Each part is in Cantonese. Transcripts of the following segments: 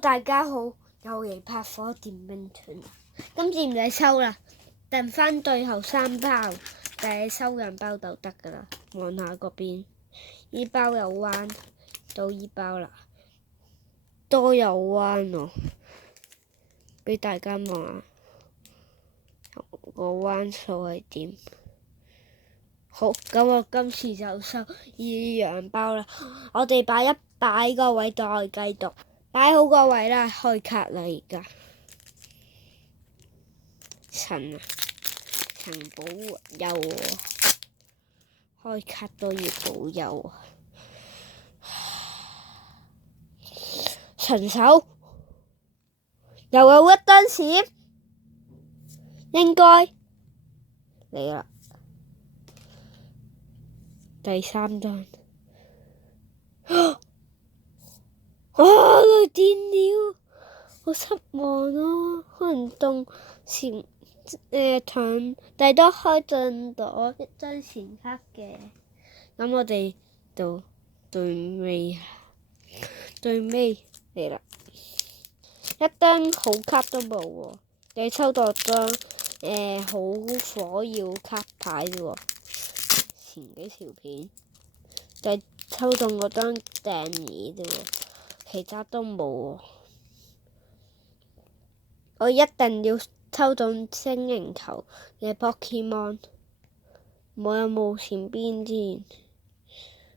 大家好，又嚟拍火電兵團。今次唔使收啦，訂翻最後3包，就係收2包就得噶啦。望下嗰邊，呢包有彎到呢包啦，都有彎喎，俾大家望下個彎數係點。好，咁我今次就收呢2包啦。我哋擺個位再繼續。擺好個位啦，開卡啦而家。陳寶佑喎，開卡都要保佑啊！陳手又有1燈閃，應該嚟啦。第3燈。佢電了，好失望啊！可能當前盾，但都開進到1張閃卡嘅。咁我哋到最尾嚟啦，1張好卡都冇喎，你抽到張好火耀卡牌啫喎，前幾條片就抽中嗰張掟嘢啫喎。其他都冇喎，我一定要抽中星形球嘅 Pokemon。冇有冇前邊先？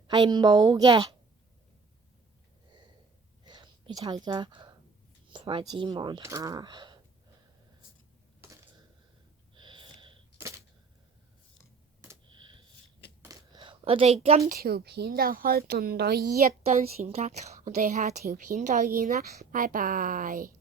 係冇嘅，俾大家快啲望下。我哋今條片就開中到呢1張閃卡，我哋下條片再見啦，拜拜。